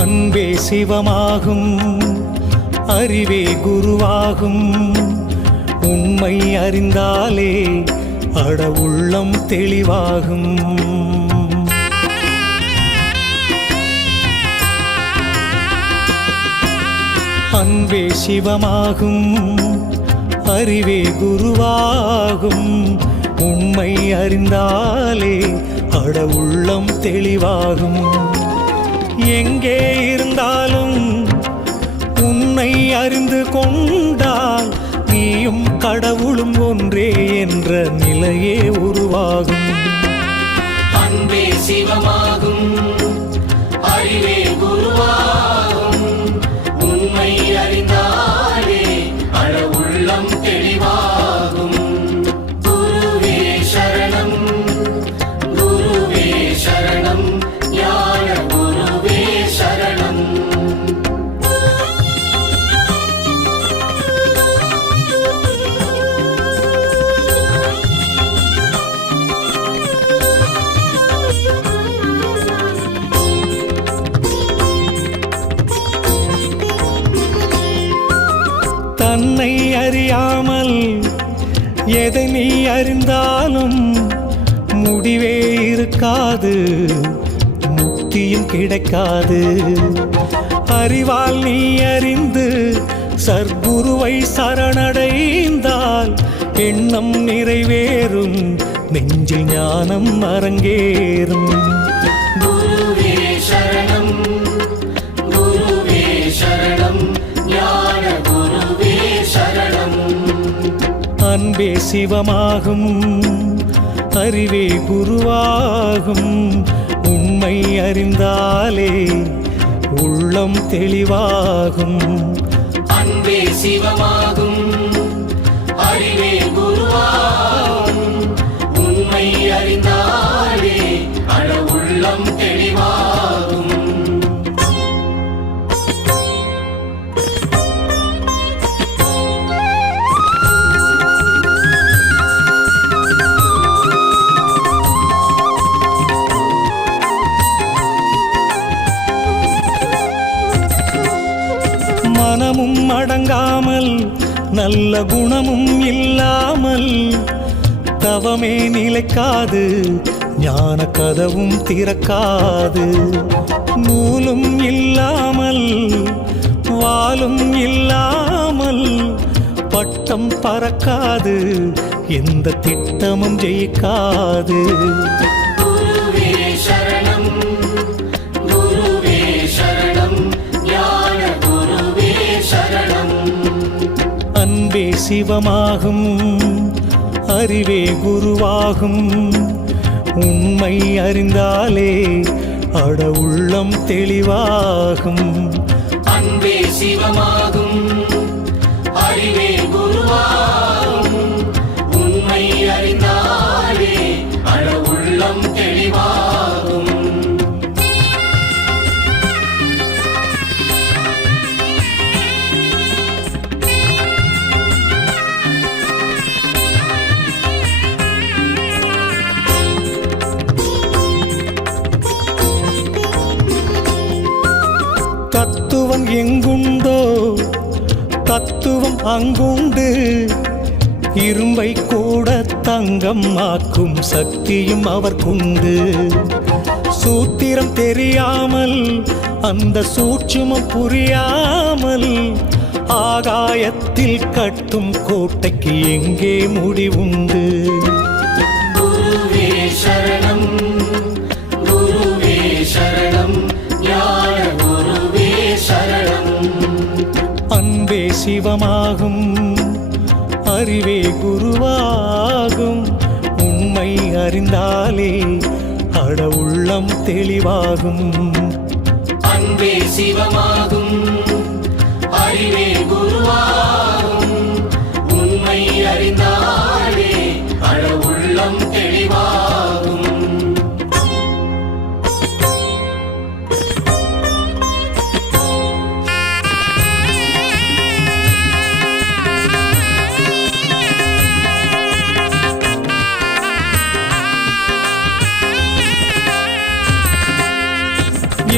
அன்பே சிவமாகும், அறிவே குருவாகும். உண்மை அறிந்தாலே அட உள்ளம் தெளிவாகும். அன்பே சிவமாகும், அறிவே குருவாகும். உண்மை அறிந்தாலே அட உள்ளம் தெளிவாகும். எங்கே இருந்தாலும் உன்னை அறிந்து கொண்டால் நீயும் கடவுளும் ஒன்றே என்ற நிலையே உருவாகும். அன்பே சிவமாகும், அறிவே குருவாகும். உண்மை அறிந்தாலே அட உள்ளம் தெளிவாகும். குருவே சரணம், குருவே சரணம், ஞான குருவே சரணம். தன்னை அறியாமல் எதை நீ அறிந்தாலும் முடிவே இருக்காது, முக்தியும் கிடைக்காது. அறிவால் நீ அறிந்து சர்க்குருவை சரணடைந்தால் எண்ணம் நிறைவேறும், நெஞ்சில் ஞானம் அரங்கேறும். குருவே சரணம், குருவே சரணம், ஞான குருவே சரணம். அன்பே சிவமாகும், அறிவே குருவாகும். உண்மை அறிந்தாலே உள்ளம் தெளிவாகும். அன்பே சிவமாகும், அறிவே குருவாகும். உண்மை அறிந்தாலே அட உள்ளம் தெளிவாகும். மனமும் அடங்காமல் நல்ல குணமும் இல்லாமல் தவமே நிலைக்காது, ஞான கதவும் திறக்காது. நூலும் இல்லாமல் வாலும் இல்லாமல் பட்டம் பறக்காது, எந்த திட்டமும் ஜெயிக்காது. குருவே சரணம், குருவே சரணம், ஞான குருவே சரணம். அன்பே சிவமாகும், அறிவே குருவாகும். உண்மை அறிந்தாலே அட உள்ளம் தெளிவாகும். அன்பே சிவமாகும், அறிவே குருவாகும். உண்மை அறிந்தாலே அட உள்ளம் தெளிவாகும். தத்துவம் எங்குண்டோ தத்துவம் அங்குண்டு, இரும்பை கூட தங்கம் ஆக்கும் சக்தியும் அவர்க்குண்டு. சூத்திரம் தெரியாமல் அந்த சூட்சுமம் புரியாமல் ஆகாயத்தில் கட்டும் கோட்டைக்கு எங்கே முடிவுண்டு? குருவே சரணம், குருவே சரணம், ஞான குருவே சரணம். அன்பே சிவமாகும், அறிவே குருவாகும். உண்மை அறிந்தாலே அட உள்ளம் தெளிவாகும். அன்பே சிவமாகும், அறிவே குருவாகும். உண்மை அறிந்தாலே அட உள்ளம் தெளிவாகும்.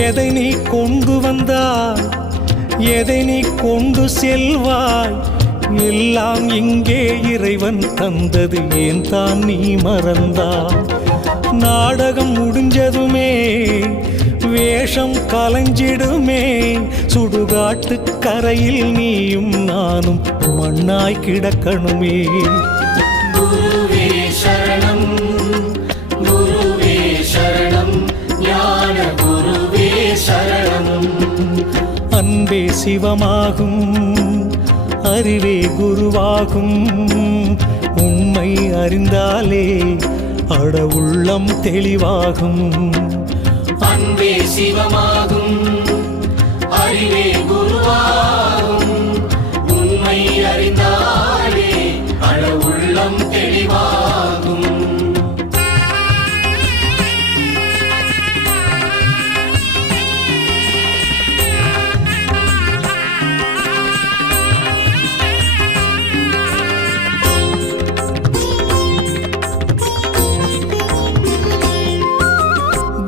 எதை நீ கொண்டு வந்தாய், எதை நீ கொண்டு செல்வாய், எல்லாம் இங்கே இறைவன் தந்தது, ஏன் தான் நீ மறந்தாய்? நாடகம் முடிஞ்சதுமே வேஷம் கலைஞ்சிடுமே, சுடுகாட்டு கரையில் நீயும் நானும் மண்ணாய் கிடக்கணுமே. குருவே சரணம், குருவே சரணம், ஞான குருவே சரணம். அன்பே சிவமாகும், அறிவே குருவாகும், உண்மை அறிந்தாலே அட உள்ளம் தெளிவாகும். அன்பே சிவமாகும், அறிவே குருவாகும், உண்மை அறிந்தாலே அழ உள்ளம் தெளிவாகும்.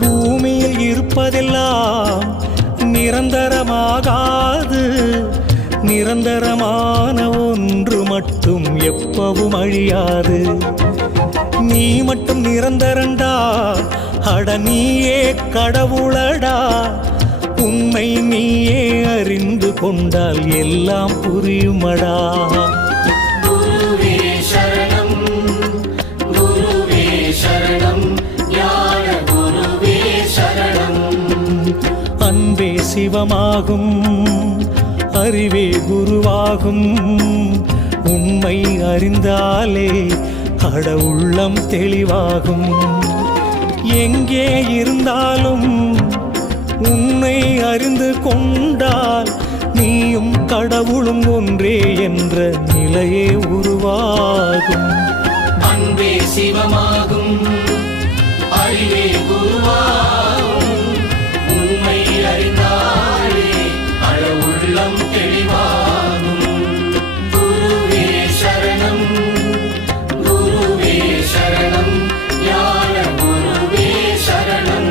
பூமியில் இருப்பதெல்லாம் நிரந்தரமாகாது, நிரந்தரமான ஒன்று மட்டும் எப்பவும் அழியாது. நீ மட்டும் நிரந்தரண்டா, அட நீயே கடவுளடா, உண்மை நீயே அறிந்து கொண்டால் எல்லாம் புரியுமடா. குருவே சரணம், குருவே சரணம், ஞான குருவே சரணம். அன்பே சிவமாகும், அறிவே குருவாகும், உண்மை அறிந்தாலே அட உள்ளம் தெளிவாகும். எங்கே இருந்தாலும் உன்னை அறிந்து கொண்டால் நீயும் கடவுளும் ஒன்றே என்ற நிலையே உருவாகும். அன்பே சிவமாகும், அறிவே குருவாகும், உண்மை அறிந்தாலே அழ உள்ளம் தெளிவாகும். குருவே சரணம், குருவே சரணம், ஞான குருவே சரணம்.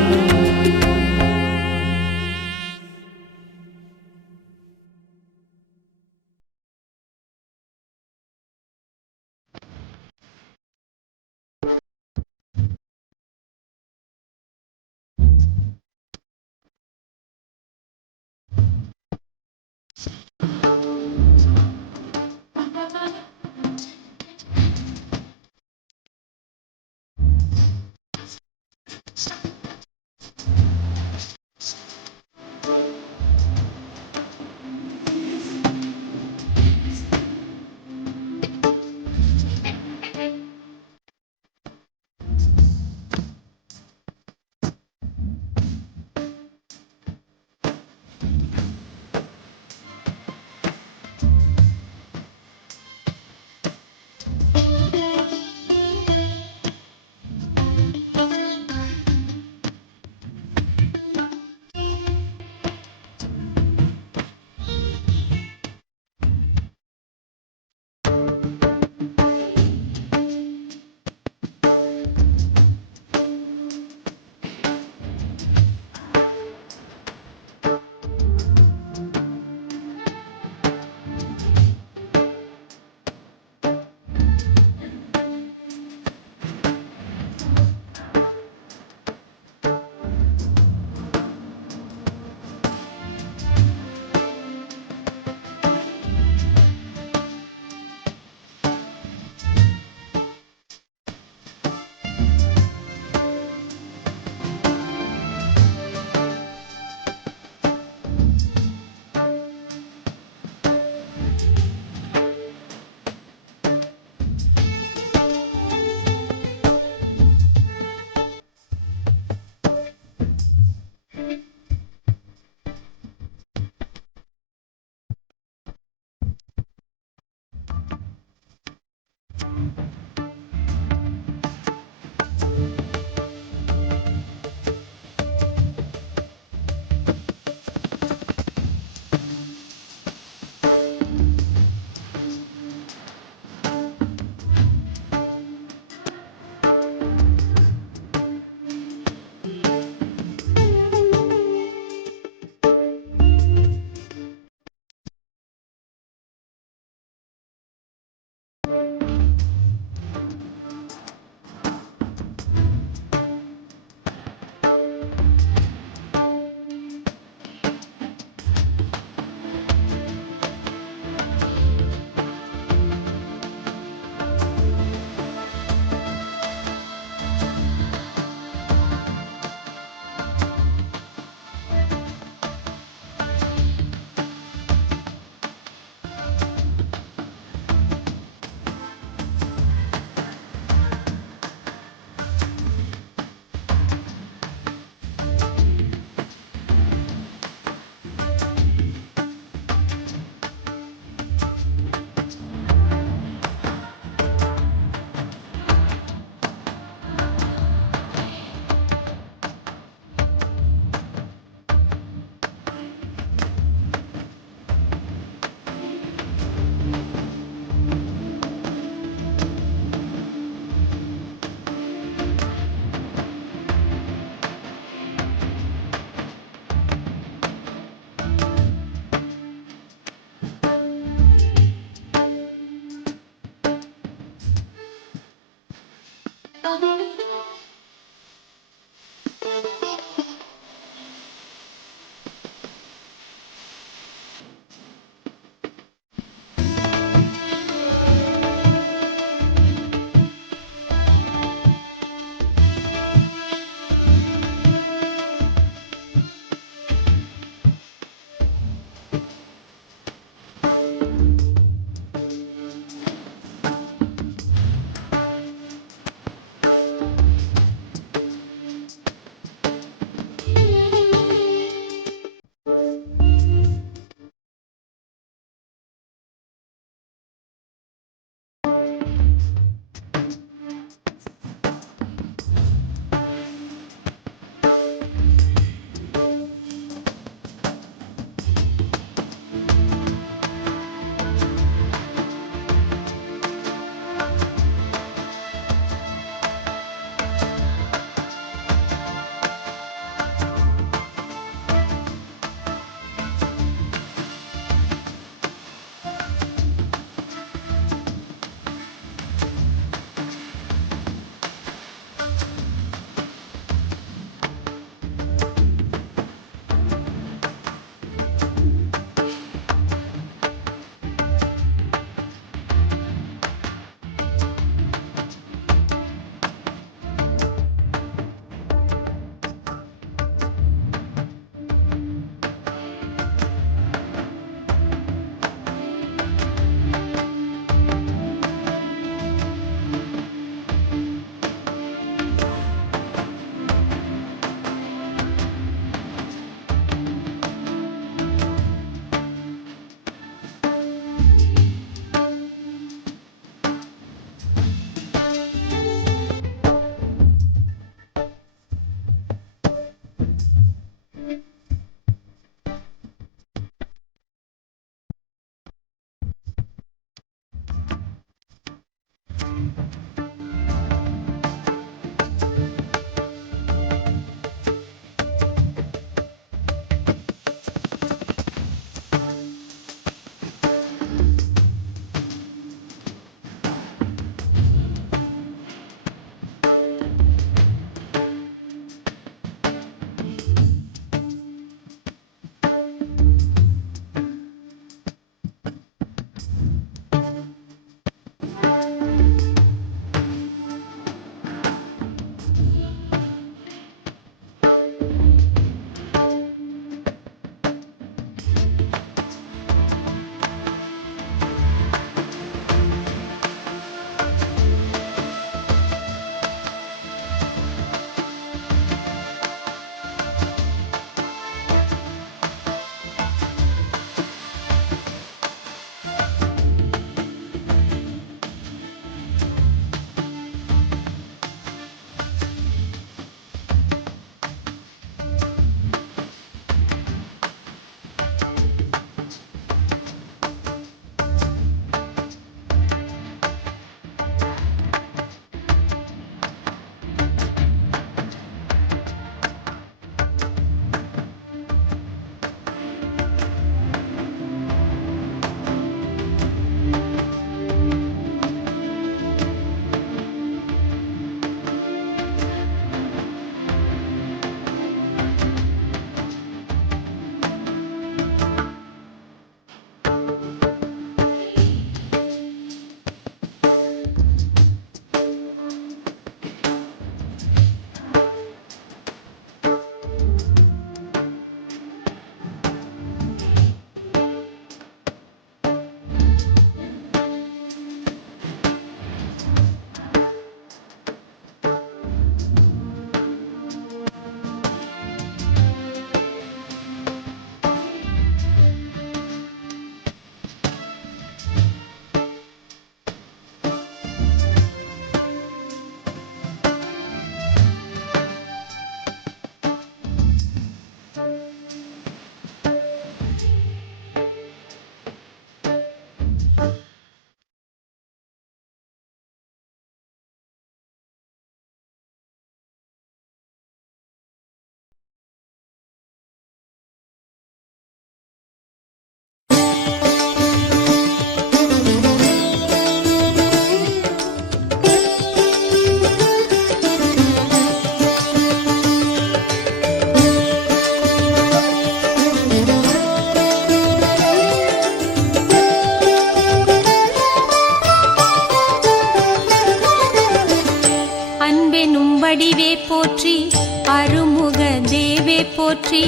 போற்றி,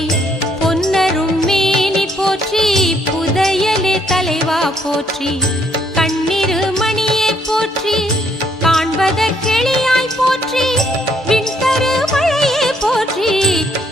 பொன்னரும் மேனி போற்றி, புதையலே தலைவா போற்றி, கண்ணிரு மணியே போற்றி, காண்பதற்கெளியாய் போற்றி, விண்தரு மழையே போற்றி,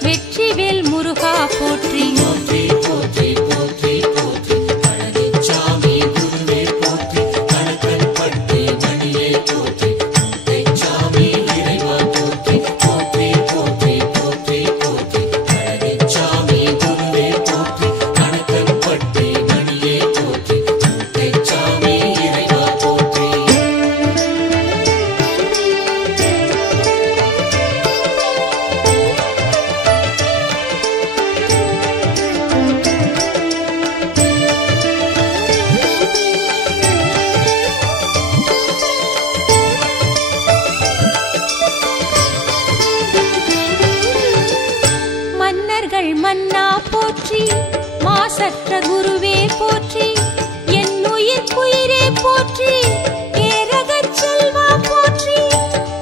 வெற்றிவேல் முருகா போற்றி. போற்றி போற்றி போற்றி போற்றி பழனிச்சாமி குருவே போற்றி, கணக்கன்பட்டி மணியே போற்றி, முத்தைச்சாமி இறைவா போற்றி, போற்றி போற்றி போற்றி போற்றி பழனிச்சாமி குருவே போற்றி, கணக்கன்பட்டி மணியே போற்றி, முத்தைச்சாமி இறைவா போற்றி. மன்னர்கள் மன்னா போற்றி, மாசற்ற குருவே போற்றி, என்னுயிர் குயிரே போற்றி, ஏரகச் செல்வா போற்றி,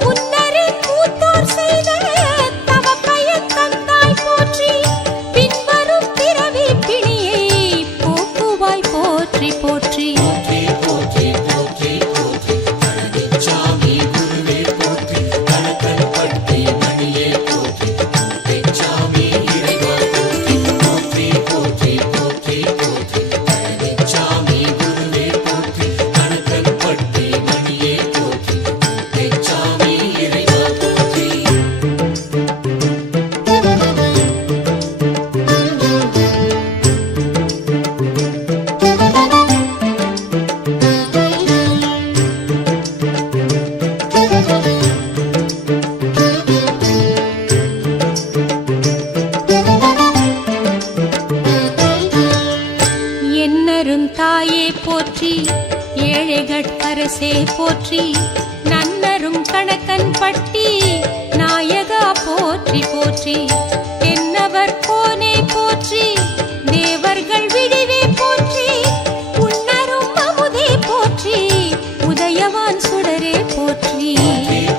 முன்னரின் மூத்தோர் செய்த தவப்பயன் தந்தாய் போற்றி, பின்வரும் பிறவி பிணியை போக்குவாய் போற்றி போற்றி. போற்றி போற்றி போற்றி போற்றி பழனிச்சாமி குருவே போற்றி, கணக்கன்பட்டி மணியே போற்றி, முத்தைச்சாமி இறைவா போற்றி, போற்றி போற்றி போற்றி போற்றி பழனிச்சாமி குருவே போற்றி, கணக்கன்பட்டி மணியே போற்றி, முத்தைச்சாமி இறைவா போற்றி. என்னரும் தாயே போற்றி, ஏழைகட்கரசே போற்றி, நன்னரும் கணக்கன் பட்டி நாயகா போற்றி போற்றி, தென்னவர் கோனே போற்றி, தேவர்கள் விடிவே போற்றி, உன்னரும் அமுதே போற்றி, உதயவான் சுடரே போற்றி.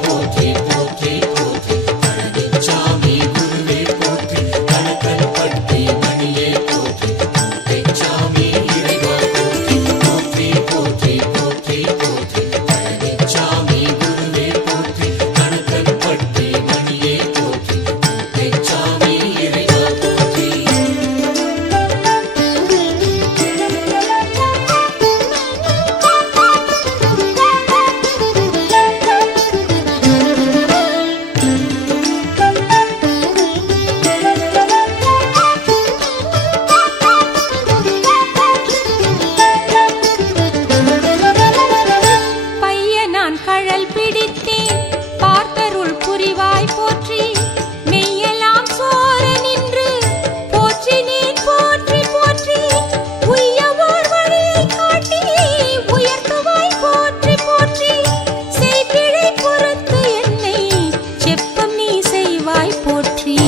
போற்றி போற்றி போற்றி பழனிச்சாமி குருவே போற்றி, கணக்கன்பட்டி மணியே போற்றி, முத்தைச்சாமி இறைவா போற்றி, போற்றி போற்றி போற்றி போற்றி பழனிச்சாமி குருவே போற்றி, கணக்கன்பட்டி மணியே போற்றி, முத்தைச்சாமி இறைவா போற்றி. பைய நான் கழல் பிடித்தேன், பார்த்தருள் புரிவாய் போற்றி, மெய்யெல்லாம் சோர நின்று போற்றினேன் போற்றி போற்றி, உய்யவோர் வழியை காட்டி உயர்த்துவாய் போற்றி போற்றி, செய்பிழை பொறுத்து என்னை செப்பம் நீ செய்வாய் போற்றி.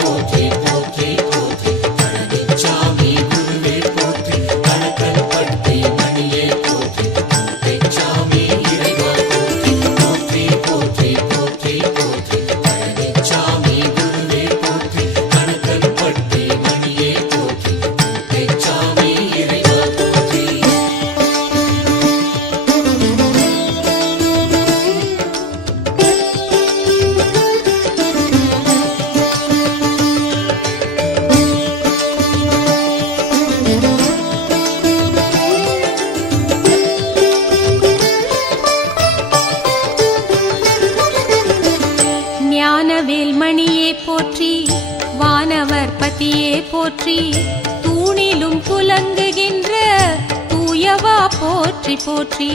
போற்றி போற்றி போற்றி பழனிச்சாமி குருவே போற்றி, கணக்கன்பட்டி மணியே போற்றி, முத்தைச்சாமி இறைவா போற்றி, போற்றி போற்றி போற்றி போற்றி பழனிச்சாமி குருவே போற்றி, கணக்கன்பட்டி மணியே போற்றி, முத்தைச்சாமி இறைவா போற்றி. ஞானவேல் மணியே போற்றி, வானவர் பதியே போற்றி, தூணிலும் துலங்குகின்ற தூயவா போற்றி போற்றி,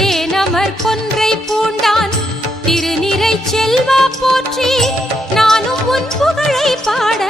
தேனமர் கொன்றை பூண்டான் திருநிறை செல்வா போற்றி, நானும் உன் புகழை பாட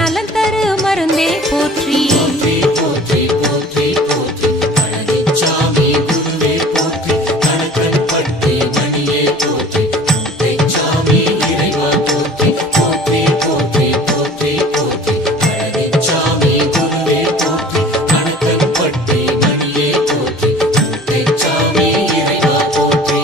நலன் தரு மருந்தே போற்றி. போற்றி போற்றி போற்றி போற்றி பழனிச்சாமி குருவே போற்றி, கணக்கன்பட்டி மணியே போற்றி, முத்தைச்சாமி இறைவா போற்றி, போற்றி போற்றி போற்றி போற்றி பழனிச்சாமி குருவே போற்றி, கணக்கன்பட்டி மணியே போற்றி, முத்தைச்சாமி இறைவா போற்றி.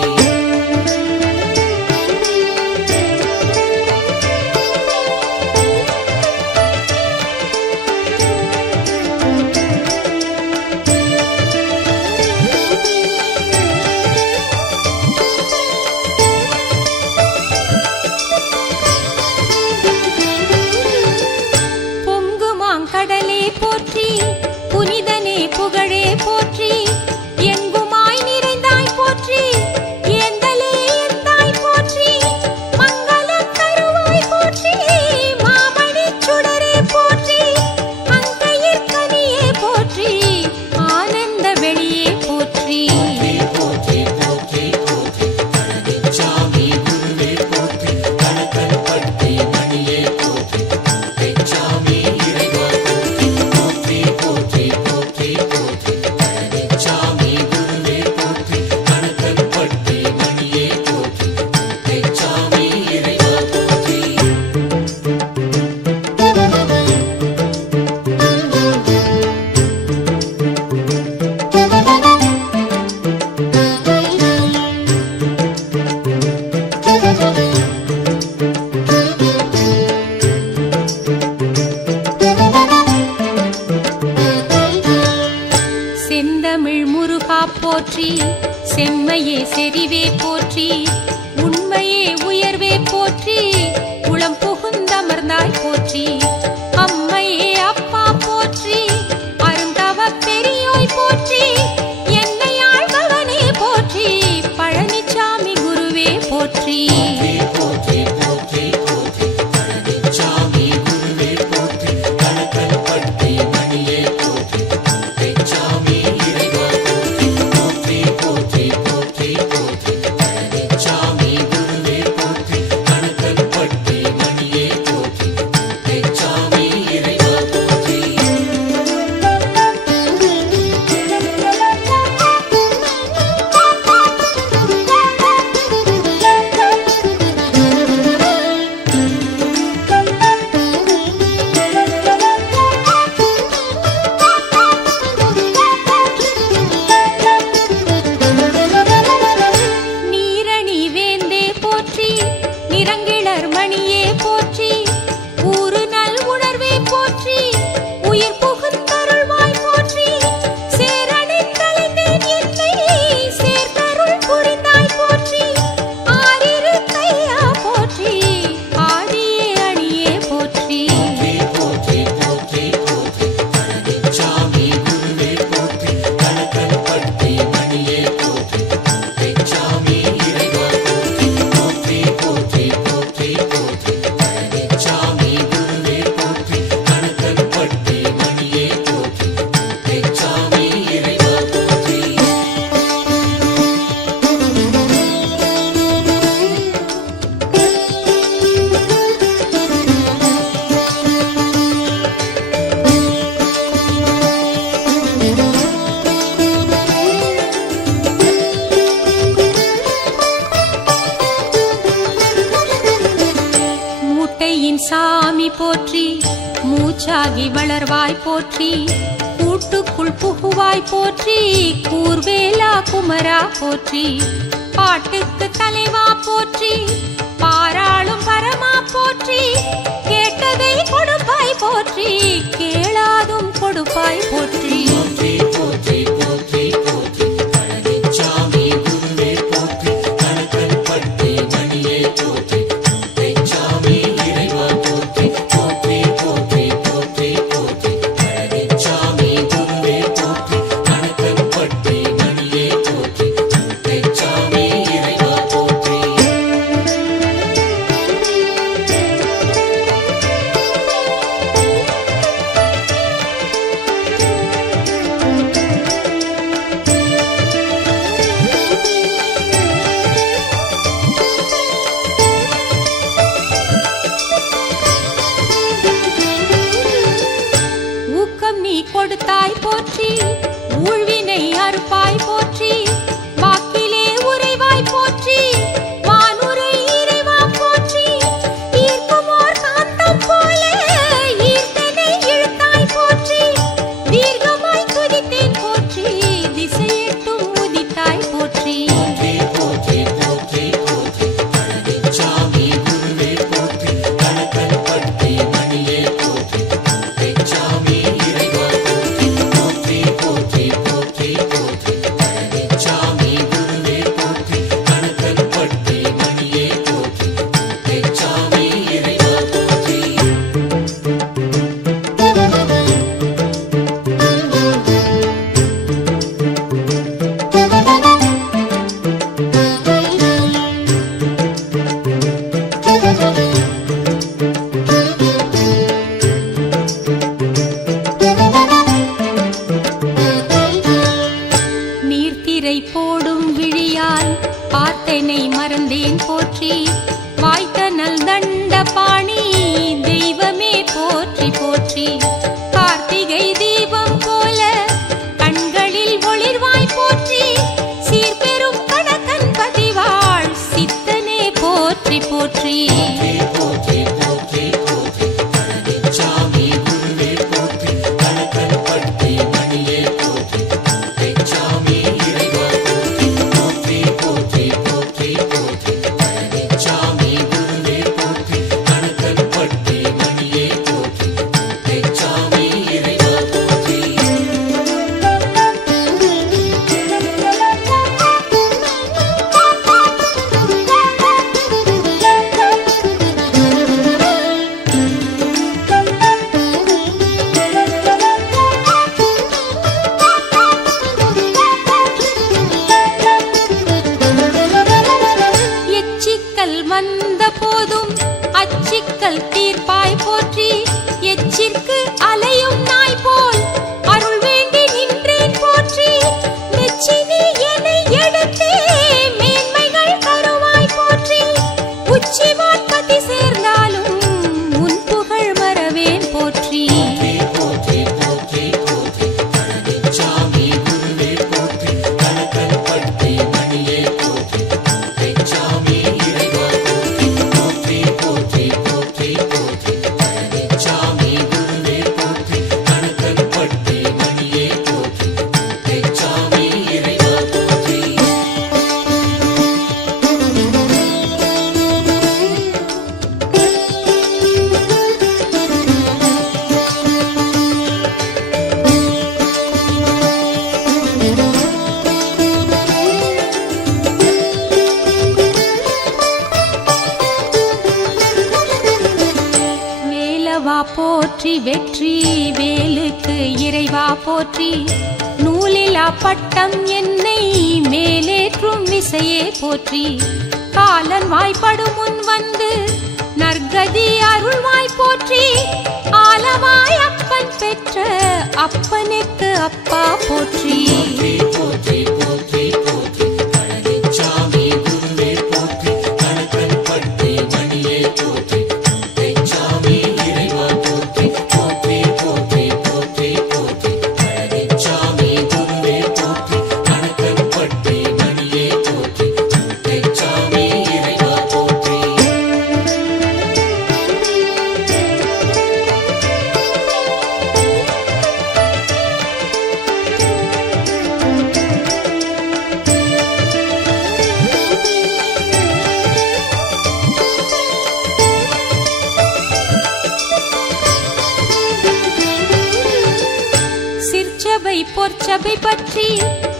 சுவாமி போற்றி, மூச்சாகி வளர்வாய் போற்றி, கூட்டுக்குள் புகுவாய் போற்றி, கூர்வேலா குமரா போற்றி, பாட்டுக்கு தலைவா போற்றி, பாராளும் பரமா போற்றி, கேட்டதை கொடுப்பாய் போற்றி, கேளாதும் கொடுப்பாய் போற்றி. போற்றி போற்றி போற்றி போற்றி பழனிச்சாமி குருவே போற்றி, கணக்கன்பட்டி மணியே போற்றி, முத்தைச்சாமி இறைவா போற்றி, போற்றி போற்றி போற்றி போற்றி பழனிச்சாமி குருவே போற்றி, கணக்கன்பட்டி மணியே போற்றி, முத்தைச்சாமி இறைவா போற்றி. ஊக்கம் நீ கொடுத்தாய் போற்றி, ஊழ்வினை அறுப்பாய் போற்றி, வாக்கிலே உறைவாய் போற்றி, வானுரை இறைவா போற்றி, ஈர்க்குமோர் காந்தம் போல ஈர்த்தனை இழுத்தாய் போற்றி, தீர்க்கமாய் துதித்தேன் போற்றி, திசையெட்டும் உதித்தாய் போற்றி. போற்றி போற்றி போற்றி பழனிச்சாமி குருவே போற்றி, கணக்கன்பட்டி மணியே போற்றி, முத்தைச்சாமி இறைவா போற்றி, போற்றி போற்றி போற்றி போற்றி பழனிச்சாமி குருவே போற்றி, கணக்கன்பட்டி மணியே போற்றி, முத்தைச்சாமி இறைவா போற்றி. நீர்த்திரை போடும் விழியால் பார்த்தனை மறந்தேன் போற்றி, வாய்த்தனல் தண்ட பாணி தெய்வமே போற்றி போற்றி, கார்த்திகை தீபம் போல கண்களில் ஒளிர்வாய் போற்றி, சீர்பெரும் கணக்கன் பதிவாள் சித்தனே போற்றி போற்றி. போற்றி போற்றி போற்றி பழனிச்சாமி குருவே போற்றி, கணக்கன்பட்டி மணியே போற்றி, முத்தைச்சாமி இறைவா போற்றி, போற்றி போற்றி போற்றி போற்றி பழனிச்சாமி குருவே போற்றி, கணக்கன்பட்டி மணியே போற்றி, முத்தைச்சாமி இறைவா போற்றி. எச்சிக்கல் வந்த போதும் அச்சிக்கல் தீர்ப்பாய் போற்றி, எச்சிற்கு அலையும் நாய் போல் அருள் வேண்டி நின்றேன் போற்றி, மெச்சினி என்னை எடுத்தே மேன்மைகள் தருவாய் போற்றி, உச்சிவான் பதி சேர்ந்தாலும் உன் புகழ் மறவேன் போற்றி. போற்றி போற்றி போற்றி பழனிச்சாமி குருவே போற்றி, கணக்கன்பட்டி மணியே போற்றி, முத்தைச்சாமி இறைவா போற்றி, போற்றி போற்றி போற்றி போற்றி பழனிச்சாமி குருவே போற்றி, கணக்கன்பட்டி மணியே போற்றி, முத்தைச்சாமி இறைவா போற்றி. வேலவா போற்றி, வெற்றி வேலுக்கு இறைவா போற்றி, நூலிலா பட்டம் என்னை மேலேற்றும் விசையே போற்றி, காலன் வாய்ப்படும் முன் வந்து நற்கதி அருள்வாய் போற்றி, ஆலவாய் அப்பன் பெற்ற அப்பனுக்கு அப்பா போற்றி. போற்றி போற்றி போற்றி பழனிச்சாமி குருவே போற்றி, கணக்கன்பட்டி மணியே போற்றி, முத்தைச்சாமி இறைவா போற்றி, போற்றி போற்றி போற்றி போற்றி பழனிச்சாமி குருவே போற்றி, கணக்கன்பட்டி மணியே போற்றி, முத்தைச்சாமி இறைவா போற்றி. பொற்சபை பற்றி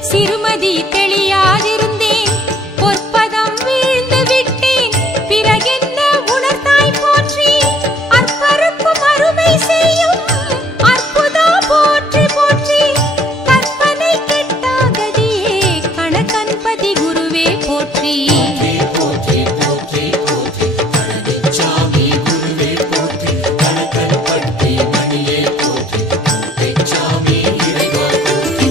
சிறுமதி தெளியாதிருந்தேன். பொற்பதம் வீழ்ந்து விட்டேன், பிறகென்ன உணர்த்தாய் போற்றி. அற்பருக்கும் அருமை செய்யும் அற்புதா போற்றி போற்றி. கற்பனை கெட்டாகதியே கணக்கன்பதி குருவே போற்றி. போற்றி போற்றி போற்றி பழனிச்சாமி குருவே போற்றி. கணக்கன்பட்டி மணியே போற்றி. முத்தைச்சாமி இறைவா போற்றி.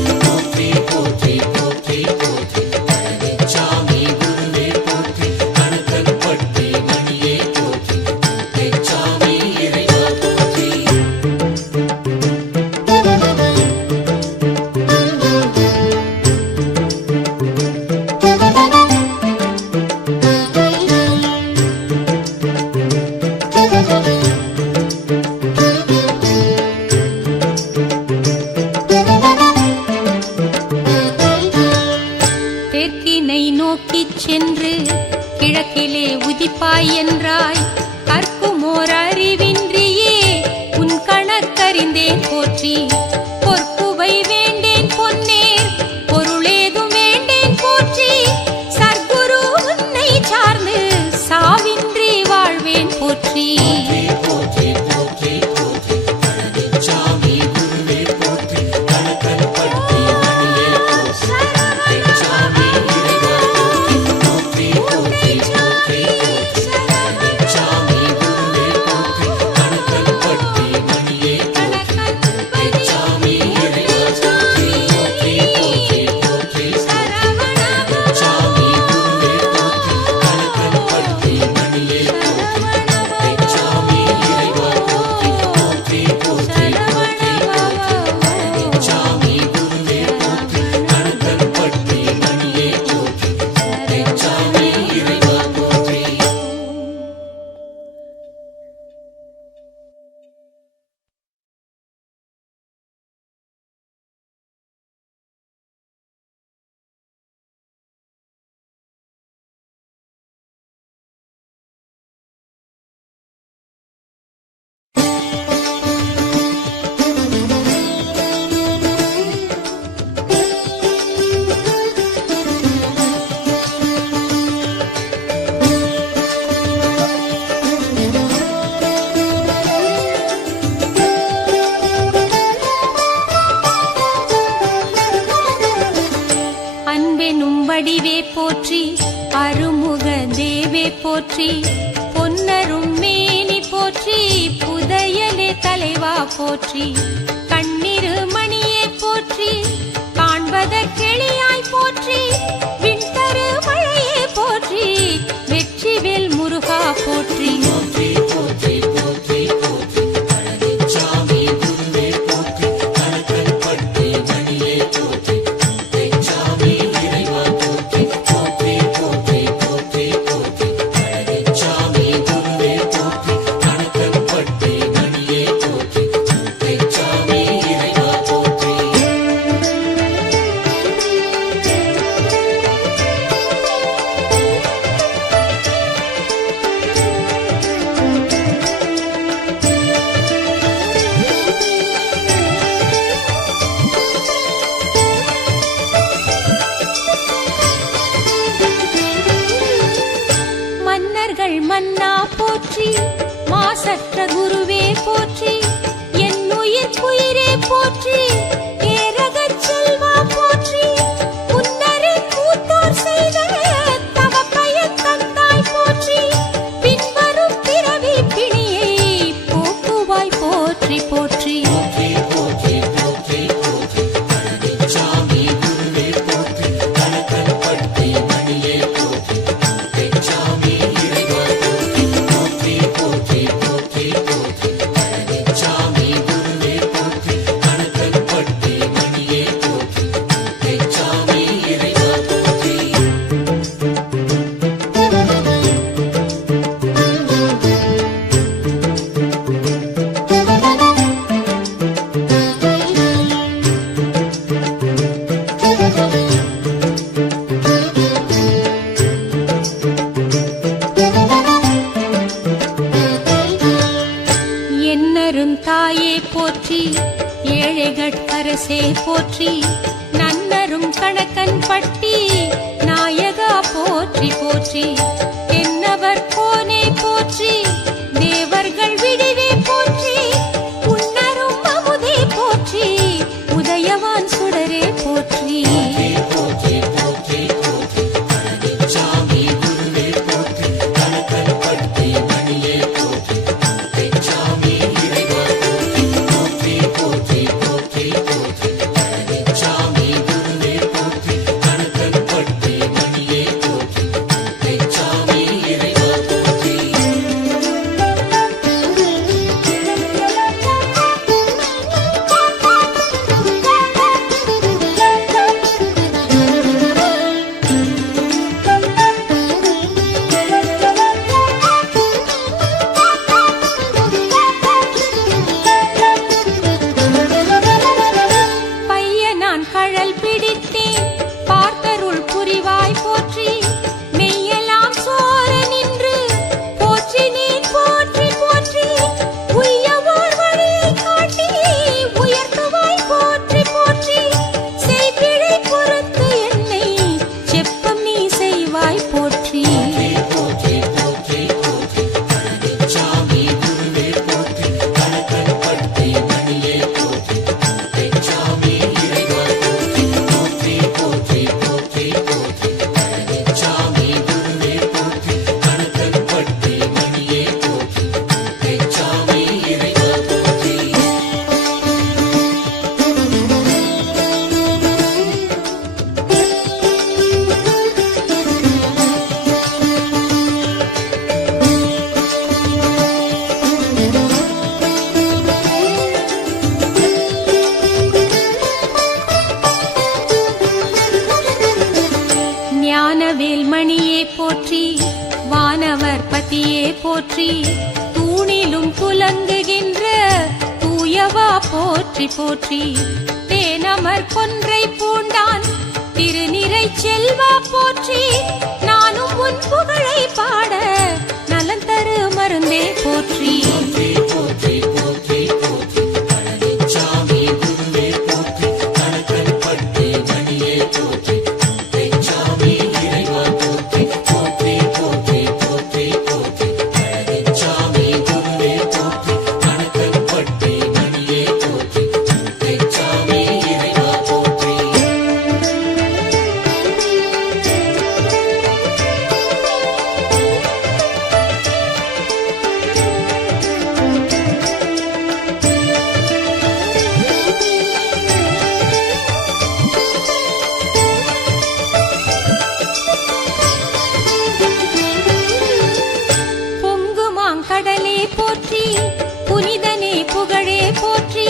போற்றி போற்றி போற்றி பழனிச்சாமி குருவே போற்றி. கணக்கன்பட்டி மணியே போற்றி. முத்தைச்சாமி இறைவா போற்றி. தெற்கினை நோக்கிச் சென்று கிழக்கிலே உதிப்பாய் என்றாய். கற்குமோர் அறிவின்றியே உன் கணக்கறிந்தேன் போற்றி. பொற்புவை வேண்டேன் பொன்னேர் பொருளேதும் வேண்டேன் போற்றி. சர்க்குரு உன்னை சார்ந்து சாவின்றி வாழ்வேன் போற்றி. போற்றி போற்றி போற்றி பழனிச்சாமி குருவே போற்றி. கணக்கன்பட்டி மணியே போற்றி. முத்தைச்சாமி இறைவா போற்றி. போற்றி போற்றி போற்றி பழனிச்சாமி குருவே போற்றி. கணக்கன்பட்டி மணியே போற்றி. முத்தைச்சாமி இறைவா போற்றி. போற்றி போற்றி போற்றி பழனிச்சாமி குருவே போற்றி. கணக்கன்பட்டி மணியே போற்றி. முத்தைச்சாமி இறைவா போற்றி. போற்றி போற்றி போற்றி பழனிச்சாமி குருவே போற்றி. கணக்கன்பட்டி மணியே போற்றி. முத்தைச்சாமி இறைவா போற்றி. அன்பெனும் வடிவே போற்றி. அருமுக தேவே போற்றி. பொன்னரும் மேனி போற்றி. புதையலே தலைவா போற்றி. கண்ணிரு மணியே போற்றி. காண்பதற்கெளியாய் போற்றி. விண்தரு மழையே போற்றி. வெற்றிவேல் முருகா போற்றி. போற்றி போற்றி போற்றி போற்றி பழனிச்சாமி குருவே போற்றி. கணக்கன்பட்டி மணியே போற்றி. முத்தைச்சாமி இறைவா போற்றி. போற்றி போற்றி போற்றி போற்றி பழனிச்சாமி குருவே போற்றி. கணக்கன்பட்டி மணியே போற்றி. முத்தைச்சாமி இறைவா போற்றி. மன்னர்கள் மன்னா போற்றி. மாசற்ற குருவே போற்றி. என்னுயிர் குயிரே போற்றி. ஏரகச் செல்வா போற்றி. முன்னரின் மூத்தோர் செய்த தவப்பயன் தந்தாய் போற்றி. பின்வரும் பிறவி பிணியை போக்குவாய் போற்றி போற்றி. போற்றி போற்றி போற்றி போற்றி பழனிச்சாமி குருவே போற்றி. கணக்கன்பட்டி மணியே போற்றி. முத்தைச்சாமி இறைவா போற்றி. போற்றி போற்றி போற்றி போற்றி பழனிச்சாமி குருவே போற்றி. கணக்கன்பட்டி மணியே போற்றி. முத்தைச்சாமி இறைவா போற்றி. என்னரும் தாயே போற்றி. ஏழைகட்கரசே போற்றி நன்னரும் கணக்கன் பட்டி நாயகா போற்றி போற்றி என்னவர் கோனே போற்றி தேவர்கள் விடிவே போற்றி உன்னரும் அமுதே போற்றி உதயவான் சுடரே போற்றி போற்றி போற்றி போற்றி பழனிச்சாமி குருவே போற்றி கணக்கன் பட்டி மணியே போற்றி பெச்சாமி இறைவா போற்றி போற்றி போற்றி போற்றி பழனிச்சாமி குருவே போற்றி கணக்கன் பட்டி மணியே போற்றி பெச்சாமி இறைவா போற்றி பையனான் கழல் பிடித்தேன் பார்த்தருள் புரிவாய் போற்றி மெய்யெல்லாம் சோர நின்று போற்றி நீ போற்றி போற்றி உய்யவோர் வழியை காட்டி உயர்த்துவாய் போற்றி போற்றி செய்பிழை பொறுத்து என்னை செப்பம் நீ செய்வாய் போற்றி போற்றி போற்றி போற்றி பழனிச்சாமி குருவே போற்றி கணக்கன் பட்டி மணியே போற்றி பெச்சாமி இறைவா போற்றி போற்றி போற்றி போற்றி பழனிச்சாமி குருவே போற்றி கணக்கன் பட்டி மணியே போற்றி பெச்சாமி இறைவா போற்றி ஞானவேல் மணியே போற்றி வானவர் பதியே போற்றி தூணிலும் துலங்குகின்ற தூயவா போற்றி போற்றி தேனமர் கொன்றை பூண்டான் திருநிறை செல்வா போற்றி நானும் உன் புகழை பாட நலன் தரு மருந்தே போற்றி போற்றி போற்றி போற்றி பழனிச்சாமி குருவே போற்றி கணக்கன் பட்டி மணியே போற்றி பெச்சாமி இறைவா போற்றி போற்றி போற்றி போற்றி போற்றி பழனிச்சாமி குருவே போற்றி கணக்கன் பட்டி மணியே போற்றி பெச்சாமி இறைவா போற்றி பொங்குமாங்கடலே போற்றி புனிதனே புகழே போற்றி